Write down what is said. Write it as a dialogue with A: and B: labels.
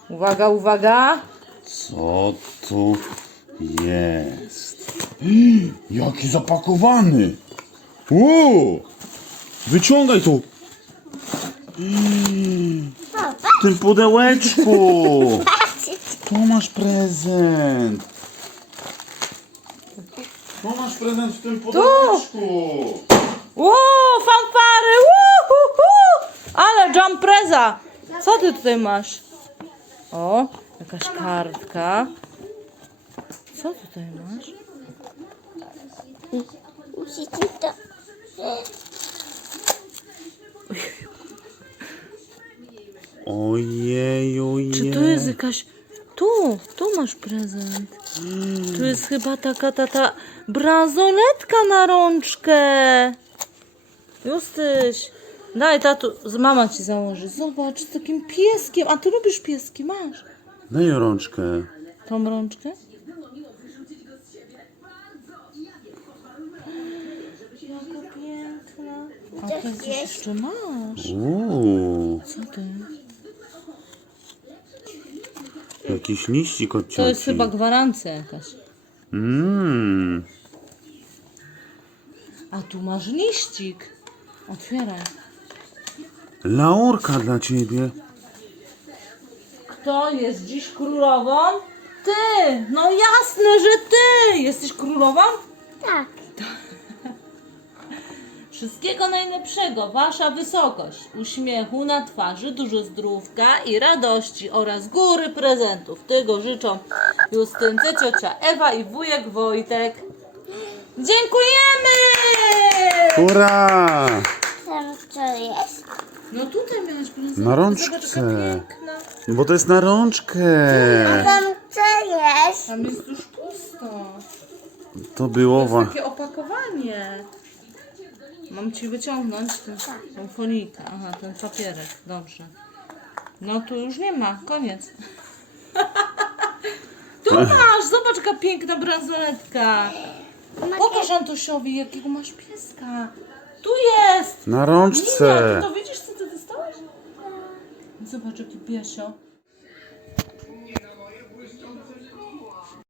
A: Uwaga, uwaga.
B: Co tu jest? Jaki zapakowany! Wyciągaj tu! W tym pudełeczku! Tu masz prezent! Tu masz prezent w tym pudełeczku!
A: Fanfary! Ale jumpreza! Co ty tutaj masz? O, jakaś kartka. Co tutaj masz?
C: Musicie to...
B: Ojej, ojej.
A: Czy tu jest jakaś... Tu masz prezent. Tu jest chyba ta bransoletka na rączkę. Justyś, daj tatu, mama ci założy. Zobacz, z takim pieskiem. A ty lubisz pieski, masz.
B: Daj rączkę.
A: Tą rączkę? Jaka piękna. A ty coś jeszcze masz. Co ty?
B: Jakiś liścik od cioci.
A: To jest chyba gwarancja jakaś. A tu masz liścik. Otwieraj.
B: Laurka dla ciebie.
A: Kto jest dziś królową? Ty! No jasne, że ty! Jesteś królową?
C: Tak.
A: Wszystkiego najlepszego, wasza wysokość. Uśmiechu na twarzy, dużo zdrówka i radości oraz góry prezentów. Tego życzą Justynce, ciocia Ewa i wujek Wojtek. Dziękujemy!
B: Hurra!
C: Tam co jest?
A: No tutaj miałeś prezent.
B: Na rączce.
A: Zobacz, jaka piękna.
B: Bo to jest na rączkę.
C: Tam co jest?
A: Tam jest już pusto.
B: To było
A: To jest takie opakowanie. Mam ci wyciągnąć tą folikę. Aha, ten papierek. Dobrze. No tu już nie ma. Koniec. Tu masz! Zobacz, jaka piękna bransoletka. Pokaż Antosiowi, jakiego masz pieska. Tu jest!
B: Na
A: Nina,
B: rączce.
A: ty to widzisz, co ty dostałeś? Zobacz, jaki piesio.